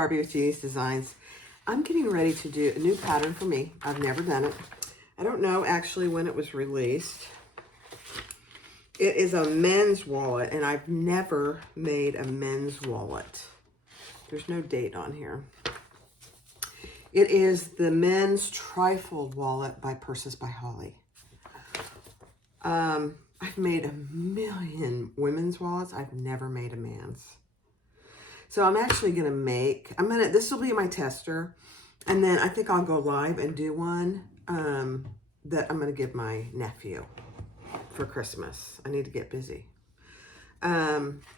Barbie with Jeannie's Designs. I'm getting ready to do a new pattern for me. I've never done it. I don't know actually when it was released. It is a men's wallet, and I've never made a men's wallet. There's no date on here. It is the men's Trifold wallet by Purses by Holly. I've made a million women's wallets. I've never made a man's. So I'm actually going to make, this will be my tester. And then I think I'll go live and do one that I'm going to give my nephew for Christmas. I need to get busy.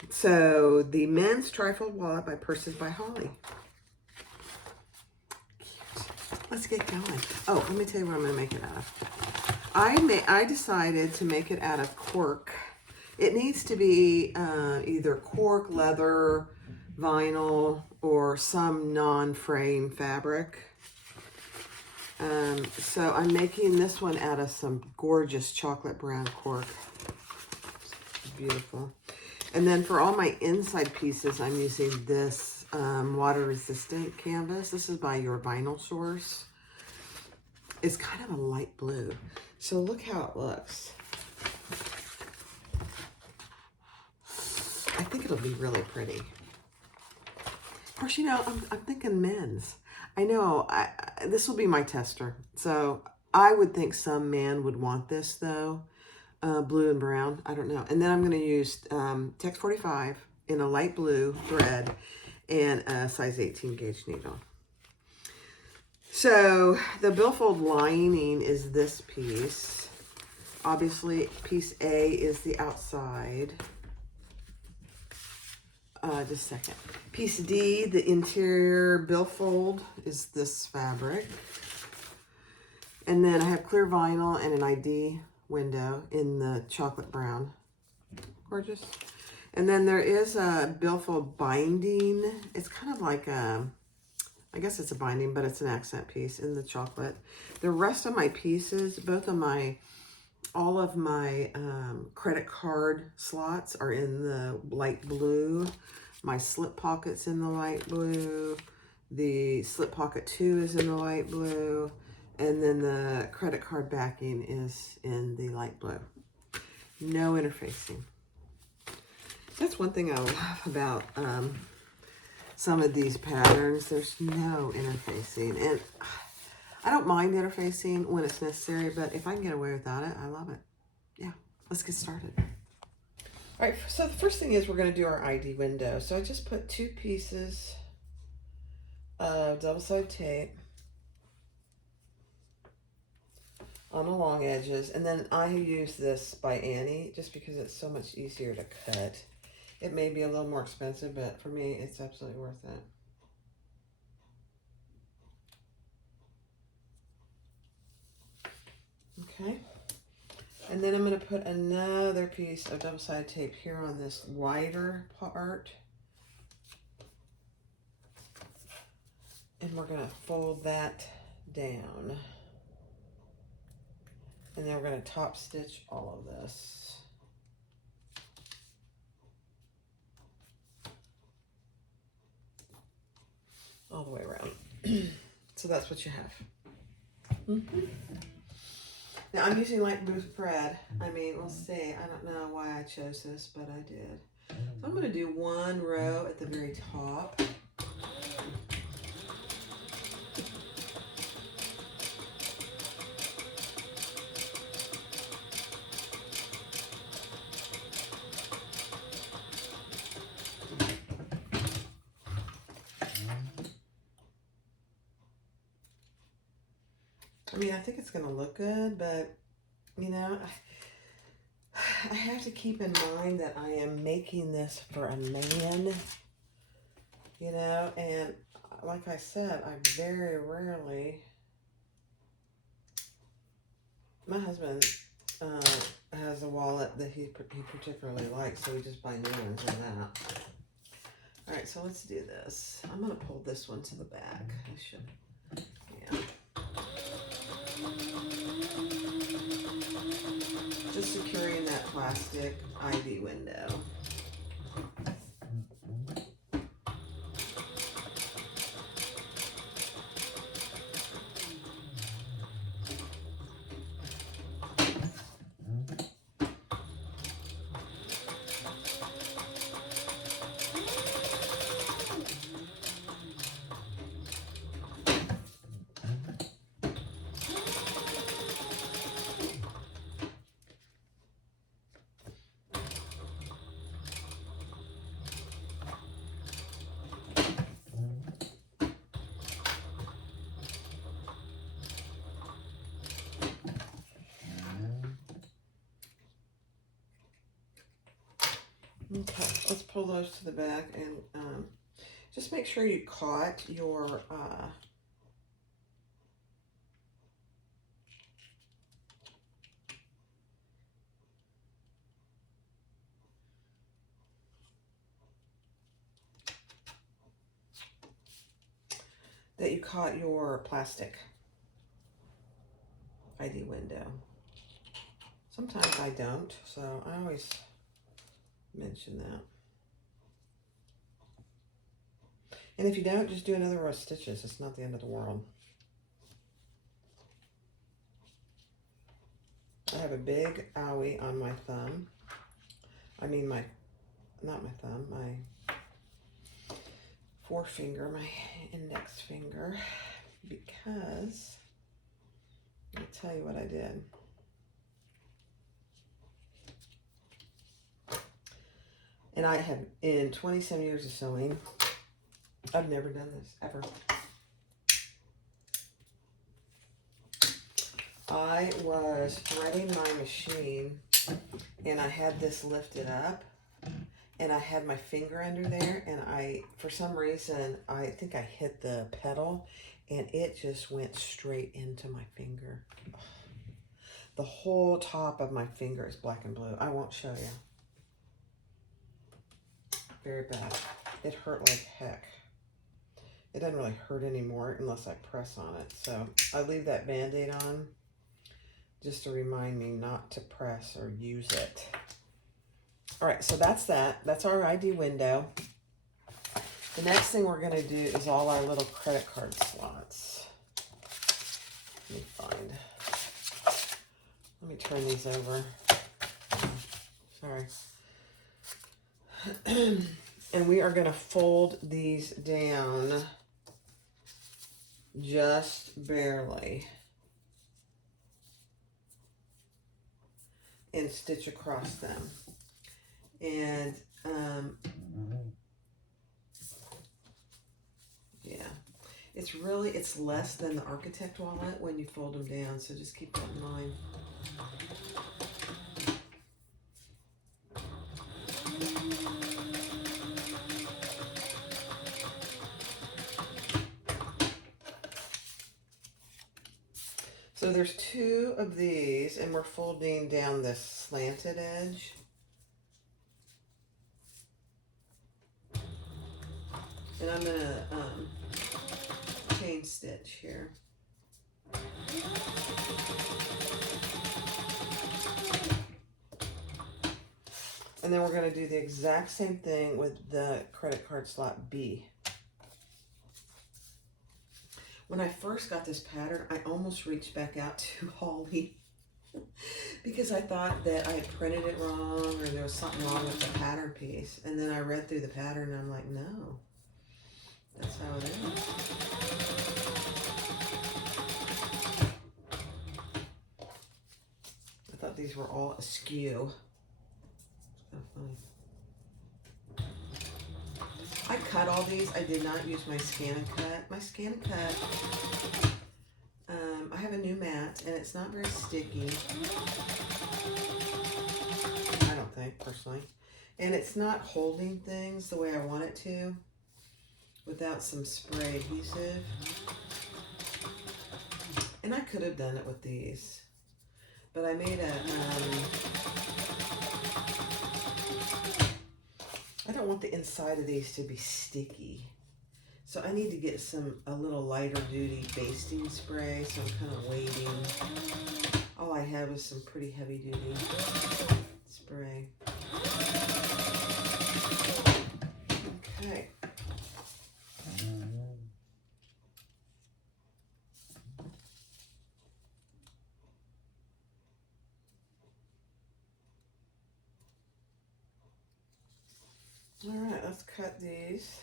So the men's Trifold wallet by Purses by Holly. Cute. Let's get going. Oh, let me tell you what I'm going to make it out of. I decided to make it out of cork. It needs to be either cork, leather, vinyl, or some non-fraying fabric. So I'm making this one out of some gorgeous chocolate brown cork. It's beautiful. And then for all my inside pieces, I'm using this water-resistant canvas. This is by Your Vinyl Source. It's kind of a light blue. So look how it looks. I think it'll be really pretty. Of course, you know, I'm thinking men's. I know, this will be my tester. So I would think some man would want this though. Blue and brown, I don't know. And then I'm going to use Tex 45 in a light blue thread and a size 18 gauge needle. So the billfold lining is this piece. Obviously, piece A is the outside. Just a second. Piece D, the interior billfold, is this fabric. And then I have clear vinyl and an ID window in the chocolate brown. Gorgeous. And then there is a billfold binding. It's kind of like a, I guess it's a binding, but it's an accent piece in the chocolate. The rest of my pieces, all of my credit card slots are in the light blue. My slip pocket's in the light blue. The slip pocket 2 is in the light blue. And then the credit card backing is in the light blue. No interfacing. That's one thing I love about some of these patterns. There's no interfacing. And I don't mind interfacing when it's necessary, but if I can get away without it, I love it. Yeah, let's get started. All right, so the first thing is we're going to do our ID window. So I just put 2 pieces of double-sided tape on the long edges, and then I use this by Annie just because it's so much easier to cut. It may be a little more expensive, but for me, it's absolutely worth it. Okay, and then I'm going to put another piece of double-sided tape here on this wider part. And we're going to fold that down. And then we're going to top stitch all of this. All the way around. So that's what you have. Now I'm using light blue thread. I mean, we'll see. I don't know why I chose this, but I did. So I'm going to do 1 row at the very top. I mean, I think it's going to look good, but, you know, I have to keep in mind that I am making this for a man, you know, and like I said, I very rarely, my husband has a wallet that he particularly likes, so we just buy new ones of that. All right, so let's do this. I'm going to pull this one to the back. I should, yeah. Just securing that plastic ID window. Okay, let's pull those to the back and just make sure you caught your plastic ID window. Sometimes I don't, so I always mention that. And if you don't, just do another row of stitches. It's not the end of the world. I have a big owie on my thumb. I mean not my thumb, my forefinger, my index finger, because let me tell you what I did. And I have, in 27 years of sewing, I've never done this, ever. I was threading my machine, and I had this lifted up, and I had my finger under there, and for some reason, I think I hit the pedal, and it just went straight into my finger. The whole top of my finger is black and blue. I won't show you. Very bad. It hurt like heck. It doesn't really hurt anymore unless I press on it. So I leave that Band-Aid on just to remind me not to press or use it. All right, so that's that. That's our ID window. The next thing we're going to do is all our little credit card slots. Let me find. Let me turn these over. Sorry. And we are going to fold these down just barely and stitch across them. And yeah, it's less than the Architect wallet when you fold them down, so just keep that in mind. So there's 2 of these, and we're folding down this slanted edge. And I'm gonna chain stitch here. And then we're gonna do the exact same thing with the credit card slot B. When I first got this pattern, I almost reached back out to Holly because I thought that I had printed it wrong or there was something wrong with the pattern piece. And then I read through the pattern and I'm like, no, that's how it is. I thought these were all askew. It's kind of funny. I cut all these. I did not use my Scan and Cut. My Scan and Cut, I have a new mat, and it's not very sticky. I don't think, personally. And it's not holding things the way I want it to without some spray adhesive. And I could have done it with these. But I made a... I don't want the inside of these to be sticky. So I need to get a little lighter duty basting spray. So I'm kind of waiting. All I had was some pretty heavy duty spray. Okay. All right, let's cut these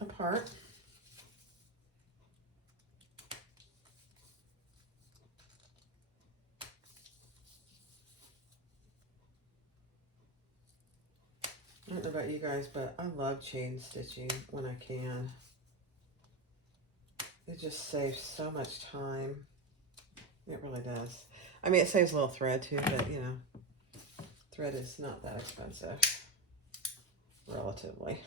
apart. I don't know about you guys, but I love chain stitching when I can. It just saves so much time. It really does. I mean, it saves a little thread too, but you know. Thread is not that expensive, relatively.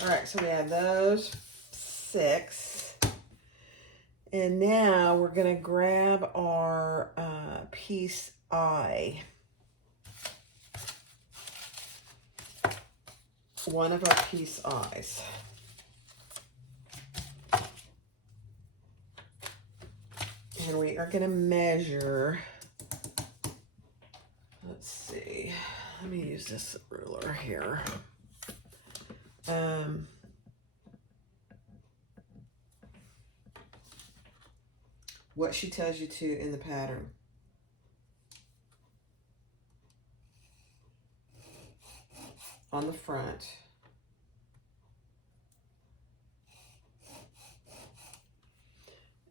All right, so we have those 6. And now we're gonna grab our piece I. One of our piece I's. And we are gonna measure, let's see, let me use this ruler here. What she tells you to in the pattern. On the front.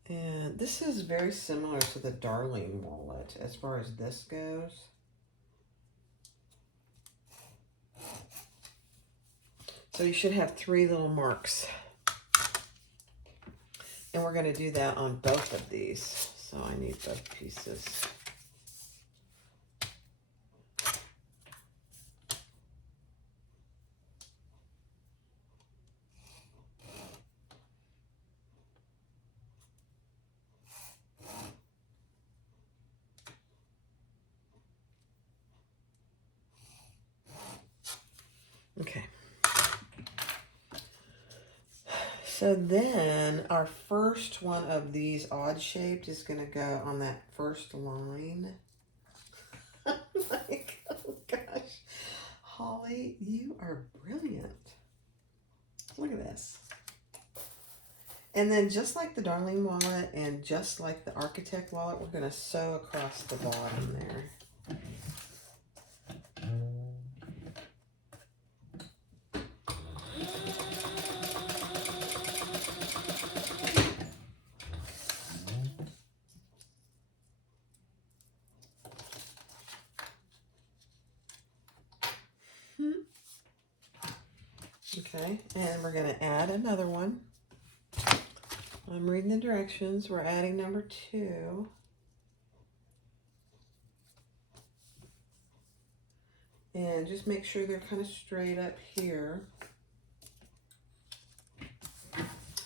And this is very similar to the Darling wallet as far as this goes. So you should have 3 little marks. And we're going to do that on both of these. So I need both pieces. Okay. So then our first one of these odd shaped is going to go on that first line. Like, oh gosh. Holly, you are brilliant. Look at this. And then just like the Darling wallet and just like the Architect wallet, we're going to sew across the bottom there. Okay, and we're going to add another one. I'm reading the directions. We're adding number 2. And just make sure they're kind of straight up here.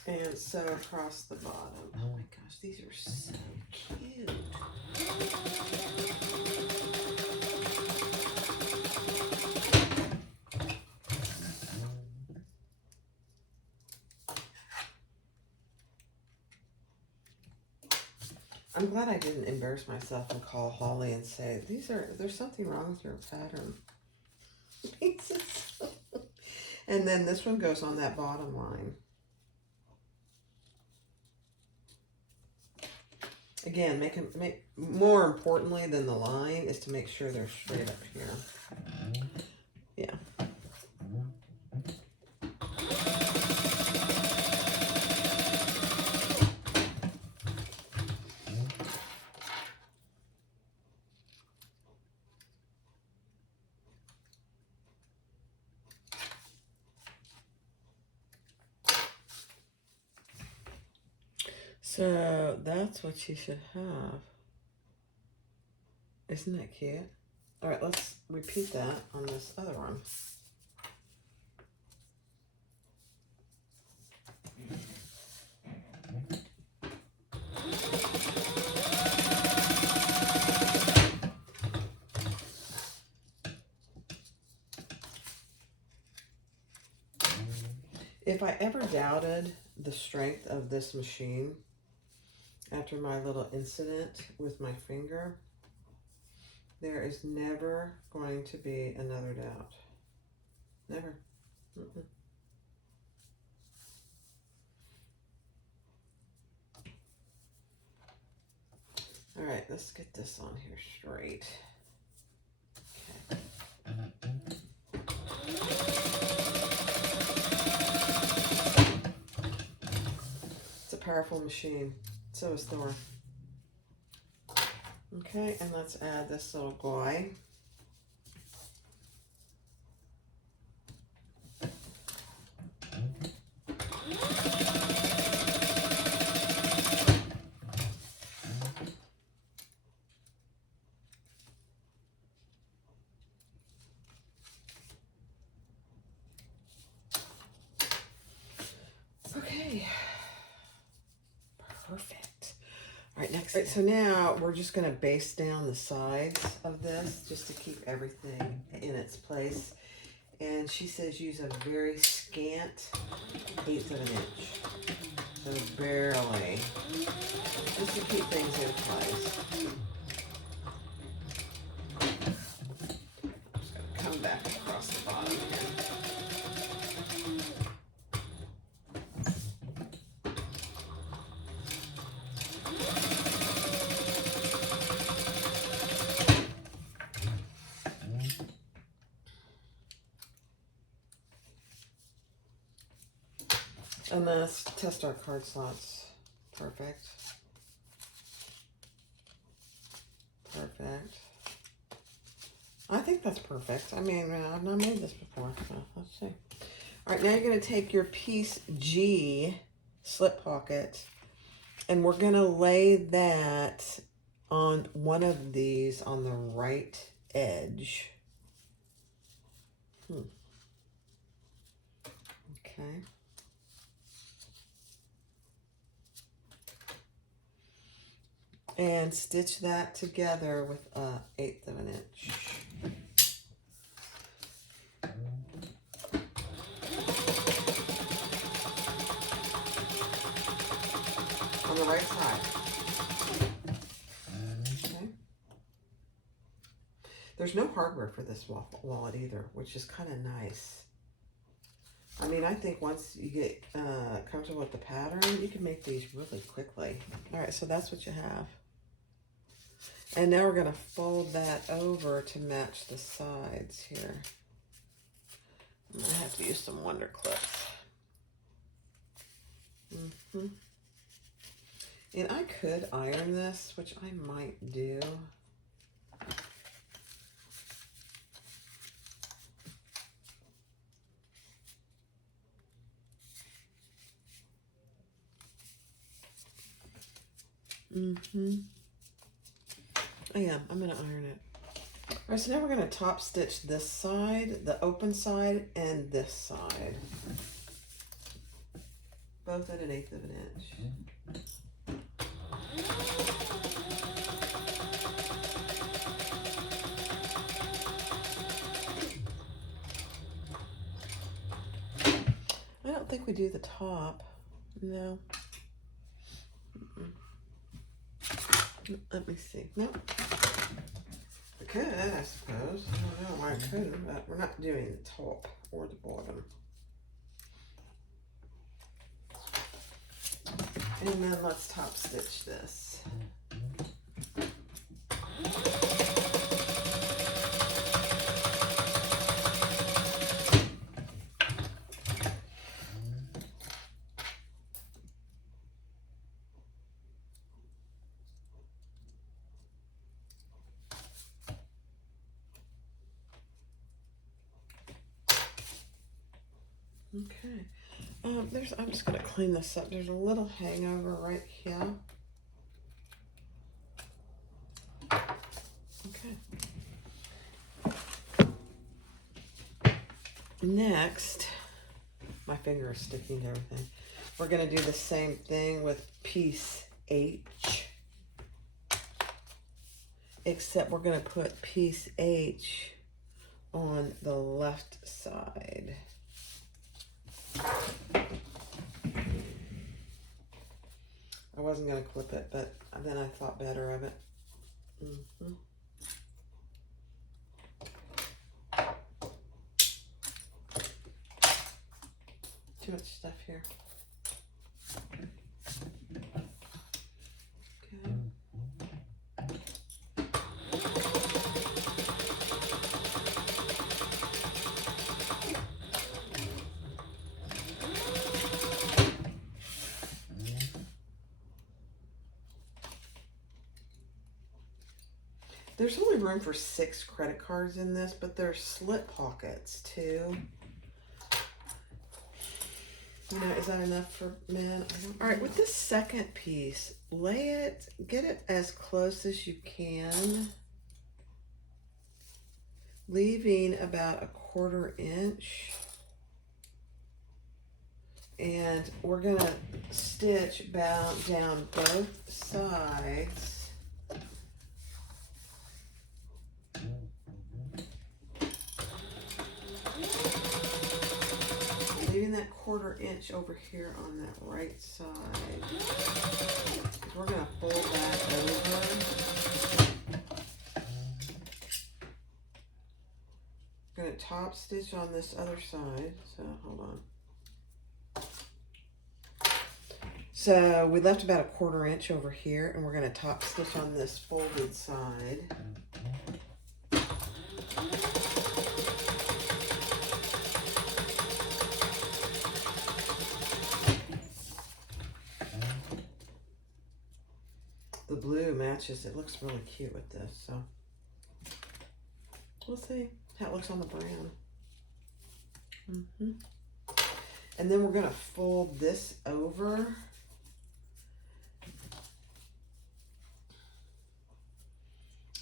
And sew across the bottom. Oh my gosh, these are so cute. I'm glad I didn't embarrass myself and call Holly and say, there's something wrong with your pattern. And then this one goes on that bottom line. Again, make more importantly than the line is to make sure they're straight up here. Yeah. So that's what you should have. Isn't that cute? All right, let's repeat that on this other one. If I ever doubted the strength of this machine after my little incident with my finger, there is never going to be another doubt. Never. Mm-mm. All right, let's get this on here straight. Okay. It's a powerful machine. So is Thor. Okay, and let's add this little guy. All right, next. All right, so now we're just gonna baste down the sides of this just to keep everything in its place. And she says use a very scant 1/8 of an inch. So barely, just to keep things in place. I'm just gonna come back across the bottom here. And let's test our card slots. Perfect. Perfect. I think that's perfect. I mean, I've not made this before, so let's see. All right, now you're going to take your piece G slip pocket, and we're going to lay that on one of these on the right edge. Okay. And stitch that together with a 1/8 of an inch. On the right side. Okay. There's no hardware for this wallet either, which is kind of nice. I mean, I think once you get comfortable with the pattern, you can make these really quickly. All right, so that's what you have. And now we're going to fold that over to match the sides here. I'm going to have to use some Wonder Clips. And I could iron this, which I might do. I am. I'm going to iron it. All right, so now we're going to top stitch this side, the open side, and this side. Both at an 1/8 of an inch. I don't think we do the top. No. Let me see. Nope. I could, I suppose. I don't know why I couldn't, but we're not doing the top or the bottom. And then let's top stitch this. Okay. I'm just going to clean this up. There's a little hangover right here. Okay. Next, my finger is sticking to everything. We're going to do the same thing with piece H. Except we're going to put piece H on the left side. I wasn't going to clip it, but then I thought better of it. Too much stuff here. Okay. There's only room for 6 credit cards in this, but there's slip pockets too. You know, is that enough for men? All right, with this second piece, lay it, get it as close as you can, leaving about a 1/4 inch And we're gonna stitch down both sides. Leaving that 1/4 inch over here on that right side. Because we're gonna fold that over. I'm gonna top stitch on this other side. So hold on. So we left about a 1/4 inch over here, and we're gonna top stitch on this folded side. The blue matches, it looks really cute with this, so we'll see how it looks on the brown. And then we're gonna fold this over.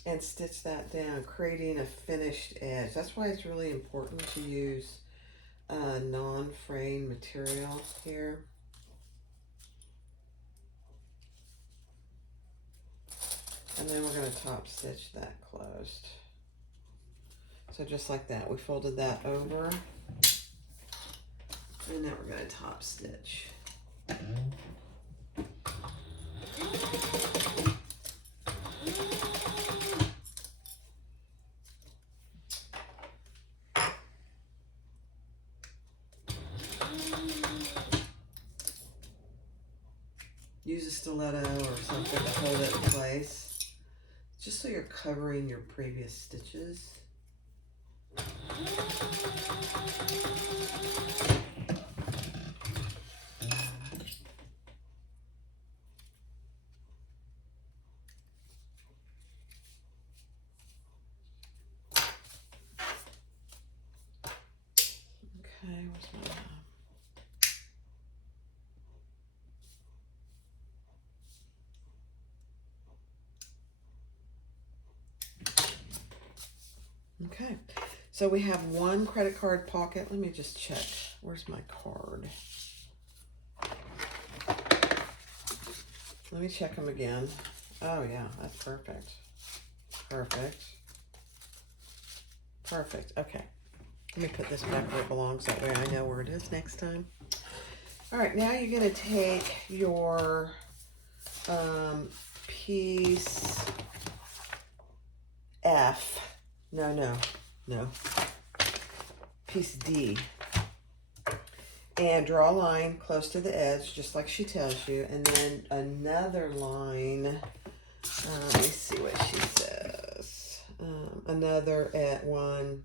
And stitch that down, creating a finished edge. That's why it's really important to use non-fraying material here. And then we're going to top stitch that closed. So just like that, we folded that over. And now we're going to top stitch. Use a stiletto or something to hold it in place, just so you're covering your previous stitches. Okay, where's my Okay, so we have one credit card pocket. Let me just check. Where's my card? Let me check them again. Oh yeah, that's perfect. Perfect. Perfect, okay. Let me put this back where it belongs, that way I know where it is next time. All right, now you're gonna take your piece F. No. Piece D. And draw a line close to the edge, just like she tells you. And then another line, let me see what she says. Another at one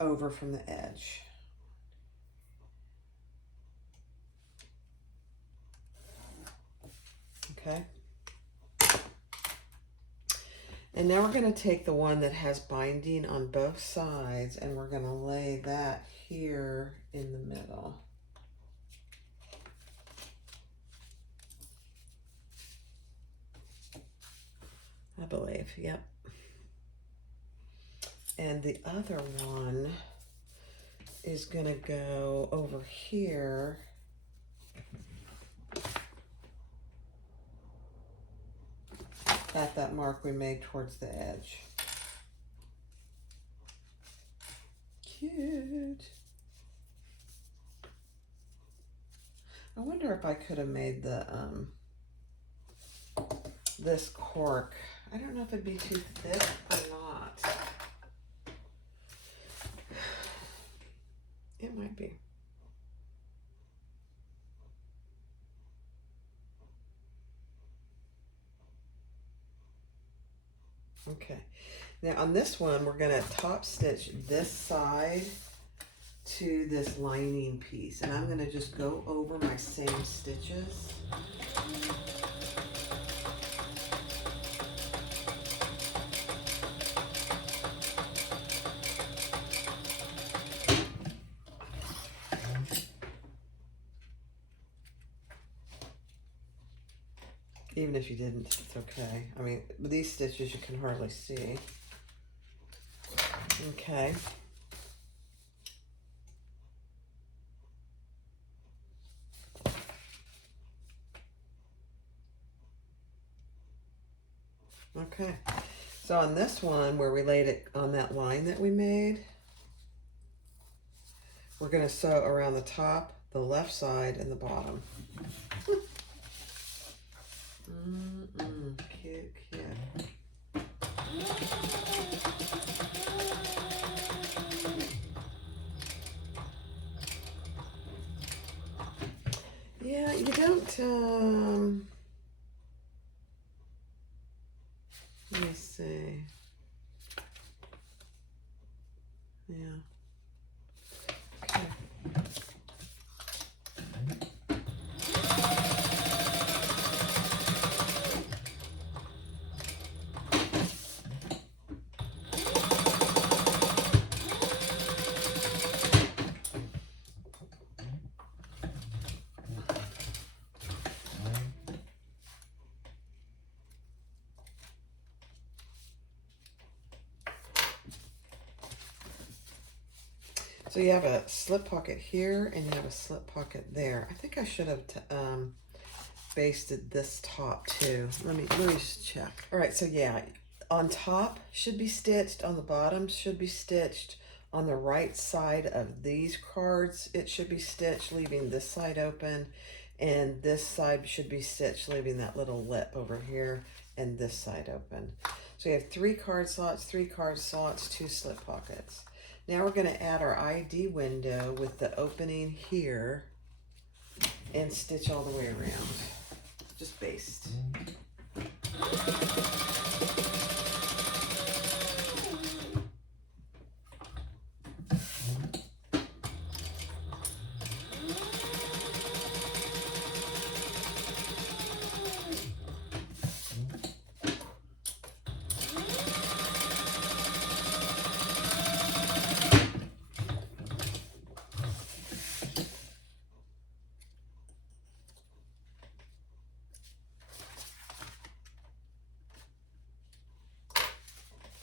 over from the edge. Okay. And now we're going to take the one that has binding on both sides, and we're going to lay that here in the middle. I believe, yep. And the other one is going to go over here. At that mark we made towards the edge. Cute. I wonder if I could have made the this cork. I don't know if it'd be too thick or not. It might be. Okay, now on this one, we're going to top stitch this side to this lining piece. And I'm going to just go over my same stitches. Even if you didn't, it's okay. I mean, these stitches you can hardly see. Okay. Okay, so on this one where we laid it on that line that we made, we're going to sew around the top, the left side, and the bottom. Cute, cute. Yeah, you don't, let me see. Yeah. Okay. So you have a slip pocket here and you have a slip pocket there. I think I should have basted this top too. Let me just check. All right, so yeah, on top should be stitched, on the bottom should be stitched, on the right side of these cards it should be stitched, leaving this side open, and this side should be stitched, leaving that little lip over here, and this side open. So you have 3 card slots, 2 slip pockets. Now we're going to add our ID window with the opening here and stitch all the way around. Just baste.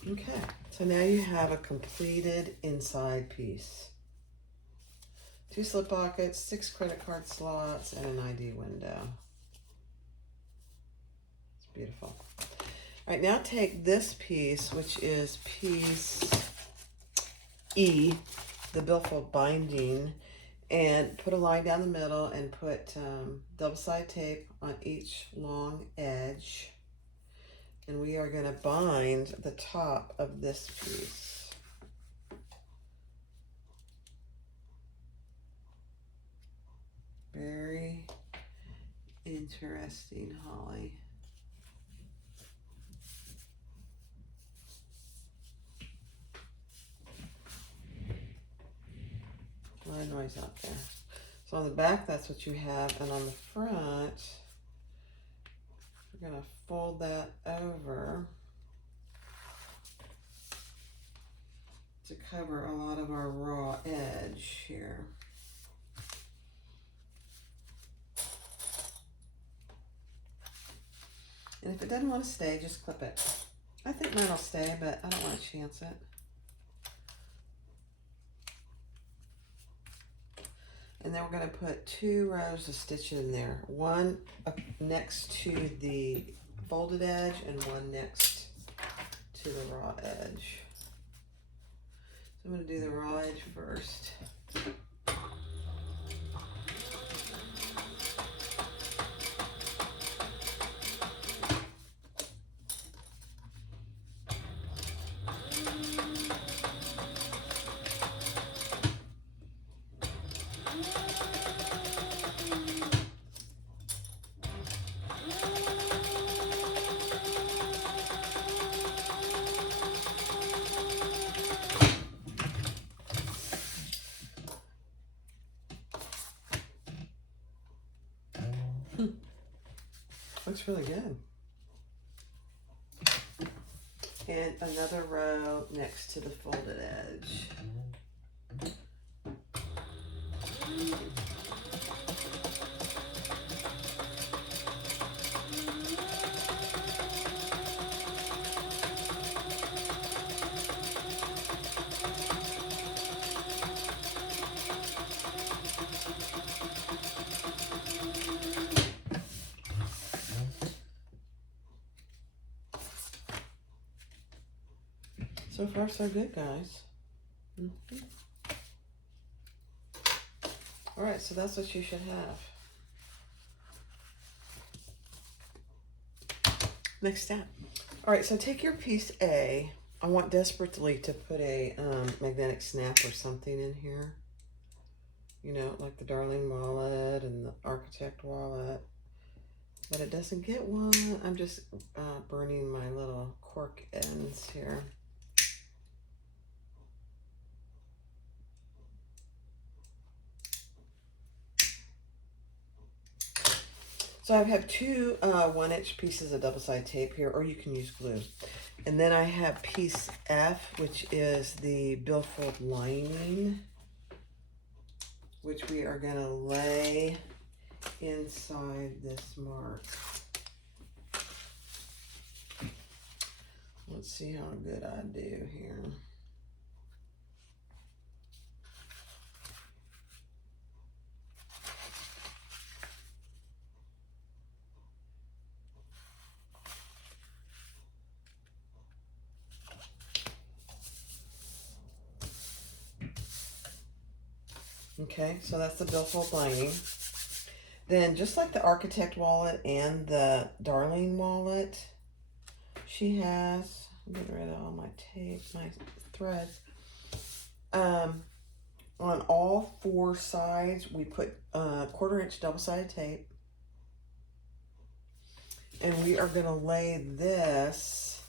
Okay, so now you have a completed inside piece. 2 slip pockets, 6 credit card slots, and an ID window. It's beautiful. All right, now take this piece, which is piece E, the billfold binding, and put a line down the middle and put double-sided tape on each long edge. And we are going to bind the top of this piece. Very interesting, Holly. A lot of noise out there. So on the back, that's what you have. And on the front, we're going to fold that over to cover a lot of our raw edge here. And if it doesn't want to stay, just clip it. I think mine will stay, but I don't want to chance it. And then we're going to put 2 rows of stitches in there. One next to the folded edge and one next to the raw edge. So I'm going to do the raw edge first. Looks really good. And another row next to the folded edge. So far, so good, guys. Mm-hmm. All right, so that's what you should have. Next step. All right, so take your piece A. I want desperately to put a magnetic snap or something in here. You know, like the Darling wallet and the Architect wallet. But it doesn't get one. I'm just burning my little cork ends here. So I have two 1-inch pieces of double-sided tape here, or you can use glue. And then I have piece F, which is the billfold lining, which we are going to lay inside this mark. Let's see how good I do here. Okay, so that's the billfold lining. Then, just like the Architect wallet and the Darling wallet, she has, I'm getting rid of all my tape, my threads. On all 4 sides, we put 1/4-inch double-sided tape. And we are going to lay this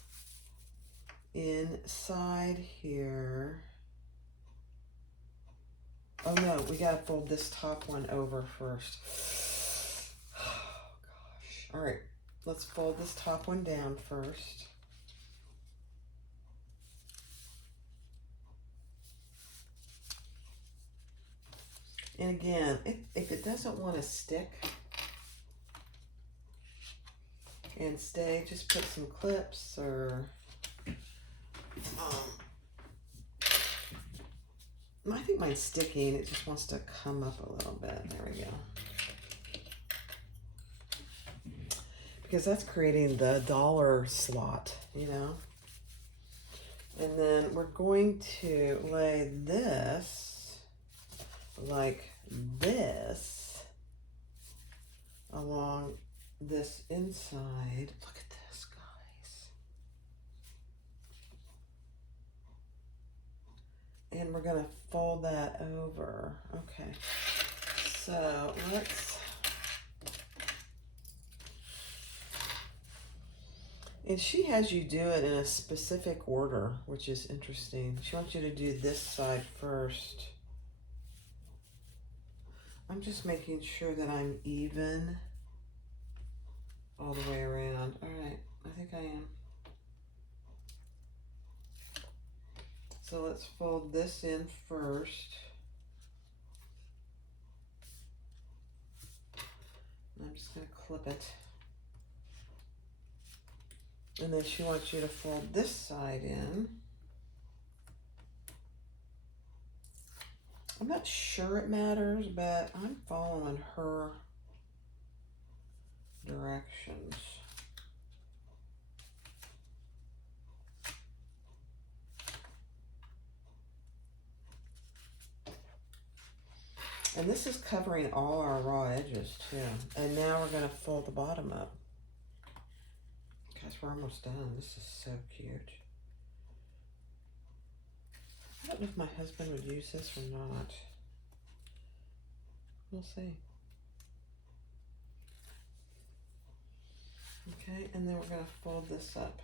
inside here. Oh no, we got to fold this top one over first. Oh gosh. All right, let's fold this top one down first. And again, if it doesn't want to stick and stay, just put some clips or I think mine's sticking. It just wants to come up a little bit. There we go. Because that's creating the dollar slot, you know. And then we're going to lay this like this along this inside. Look at this, guys. And we're going to fold that over. Okay. So let's... And she has you do it in a specific order, which is interesting. She wants you to do this side first. I'm just making sure that I'm even all the way around. All right, I think I am. So let's fold this in first. I'm just going to clip it. And then she wants you to fold this side in. I'm not sure it matters, but I'm following her directions. And this is covering all our raw edges too. And now we're going to fold the bottom up. Guys, we're almost done. This is so cute. I don't know if my husband would use this or not. We'll see. Okay, and then we're going to fold this up.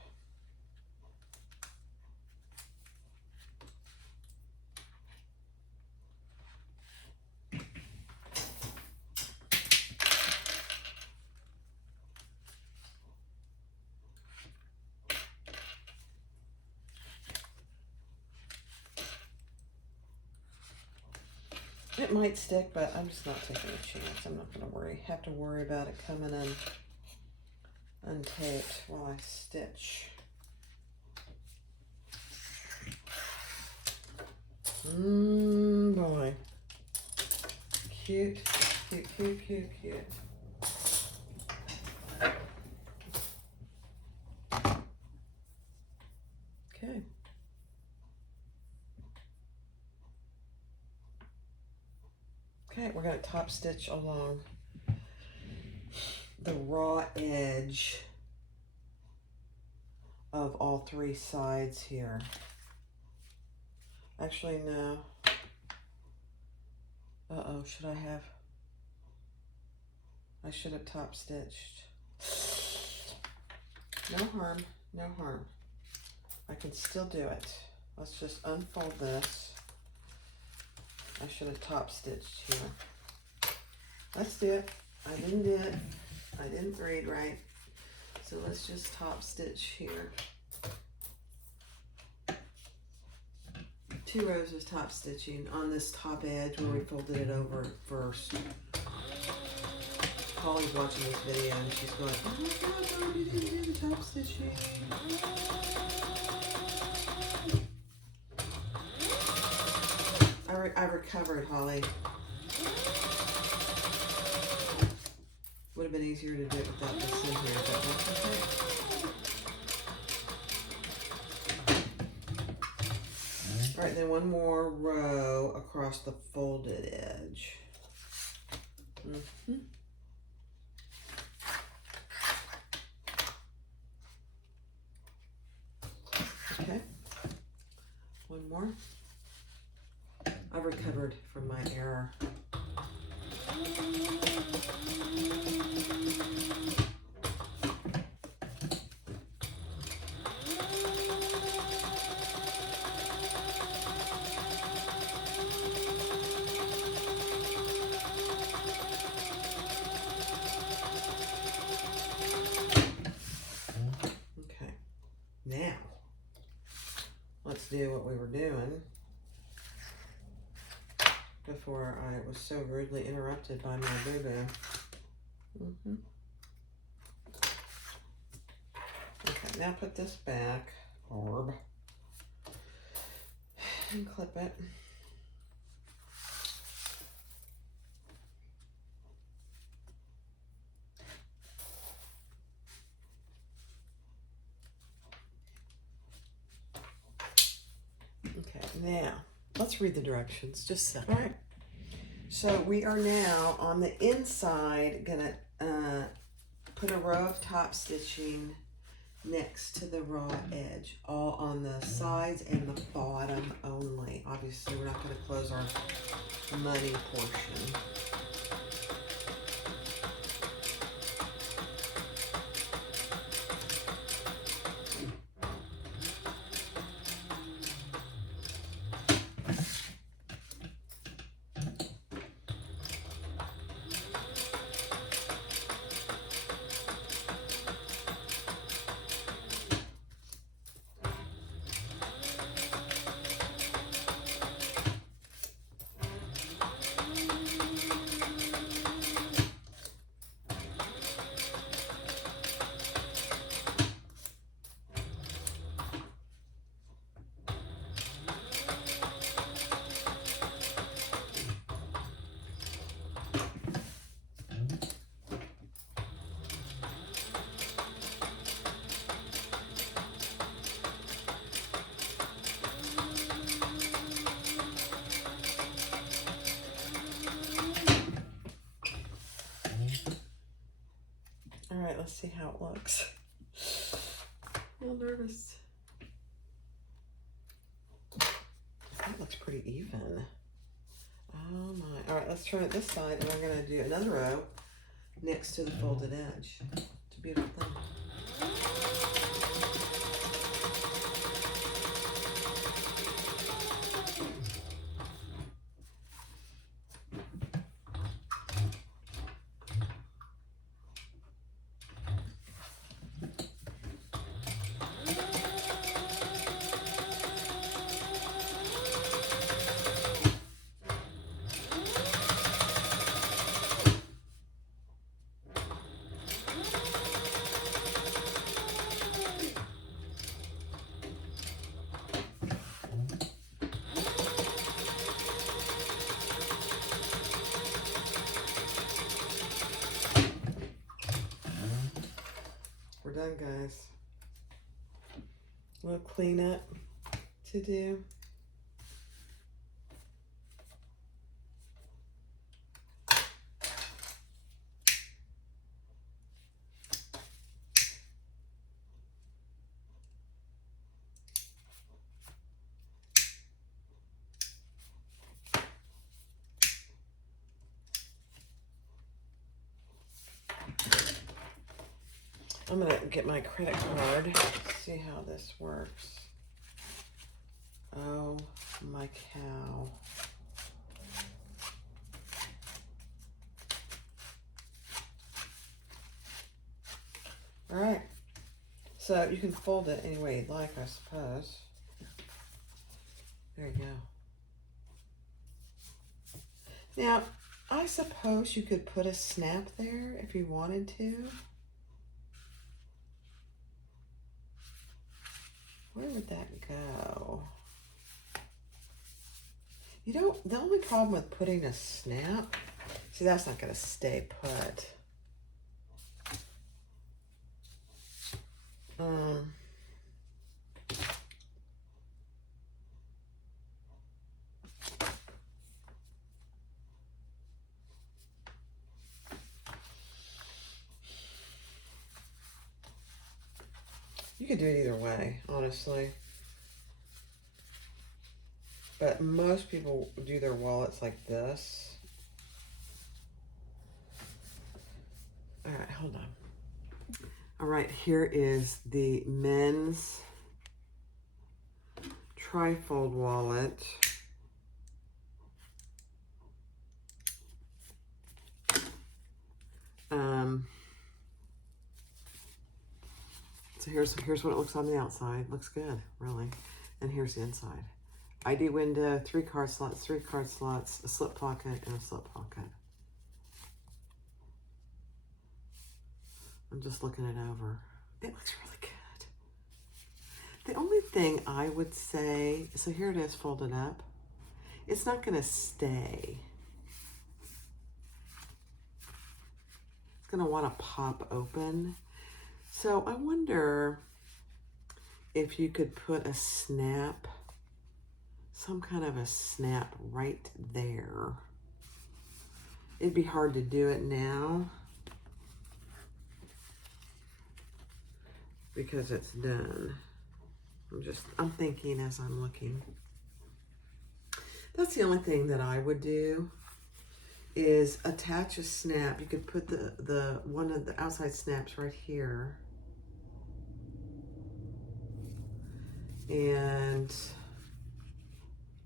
It might stick, but I'm just not taking a chance. I'm not going to have to worry about it coming in untaped while I stitch. Boy. Cute, cute, cute, cute, cute. Okay. Okay, we're going to top stitch along the raw edge of all 3 sides here. Actually, no. Uh-oh, I should have top stitched. No harm, no harm. I can still do it. Let's just unfold this. I should have top stitched here. Let's do it. I didn't do it. I didn't read right. So let's just top stitch here. 2 rows of top stitching on this top edge where we folded it over first. Holly's watching this video and she's going, oh my God, Mom, you didn't do the top stitching. I recovered, Holly. Would have been easier to do it without this in here, but that's okay. All right, then 1 more row across the folded edge. Okay, 1 more. I've recovered from my error. Okay, now let's do what we were doing before I was so rudely interrupted by my boo-boo. Okay, now put this back, and clip it. Okay, now let's read the directions, just a second. All right. So we are now on the inside gonna put a row of top stitching next to the raw edge, all on the sides and the bottom only. Obviously, we're not going to close our money portion. All right, let's see how it looks. I'm a little nervous. That looks pretty even. Oh my. All right, let's try it this side, and we're going to do another row next to the folded edge. It's a beautiful thing. We're done, guys. A little cleanup to do. I'm going to get my credit card, see how this works. Oh my cow. All right. So you can fold it any way you'd like, I suppose. There you go. Now, I suppose you could put a snap there if you wanted to. Where would that go? You don't, the only problem with putting a snap, see, that's not going to stay put. You could do it either way, honestly. But most people do their wallets like this. All right, hold on. All right, here is the men's Trifold wallet. So here's what it looks on the outside. Looks good, really. And here's the inside. ID window, 3 card slots, a slip pocket, and a slip pocket. I'm just looking it over. It looks really good. The only thing I would say, so here it is folded up. It's not going to stay. It's going to want to pop open. So I wonder if you could put a snap, some kind of a snap right there. It'd be hard to do it now because it's done. I'm thinking as I'm looking. That's the only thing that I would do is attach a snap. You could put the one of the outside snaps right here. And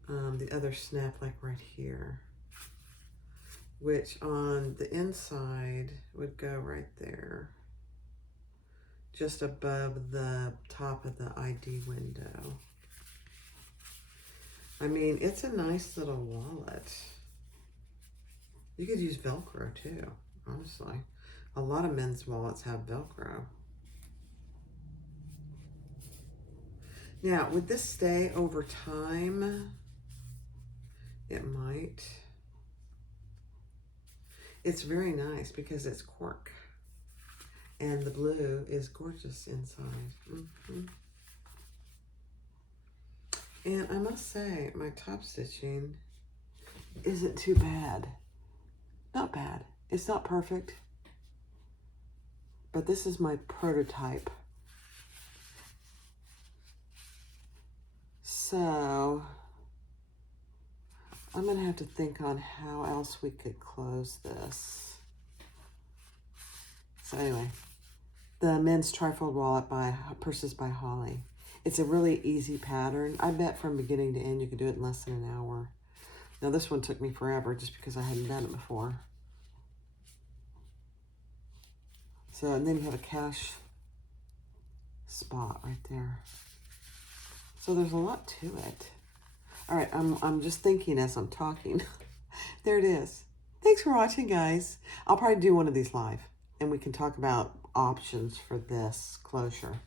the other snap like right here, which on the inside would go right there, just above the top of the ID window. I mean, it's a nice little wallet. You could use Velcro too, honestly. A lot of men's wallets have Velcro. Now, would this stay over time? It might. It's very nice because it's cork. And the blue is gorgeous inside. And I must say, my top stitching isn't too bad. Not bad. It's not perfect. But this is my prototype. So I'm going to have to think on how else we could close this. So anyway, the men's Trifold wallet by PursesbyHolly. It's a really easy pattern. I bet from beginning to end you could do it in less than an hour. Now this one took me forever just because I hadn't done it before. So, and then you have a cash spot right there. So there's a lot to it. All right, I'm just thinking as I'm talking. There it is. Thanks for watching, guys. I'll probably do one of these live, and we can talk about options for this closure.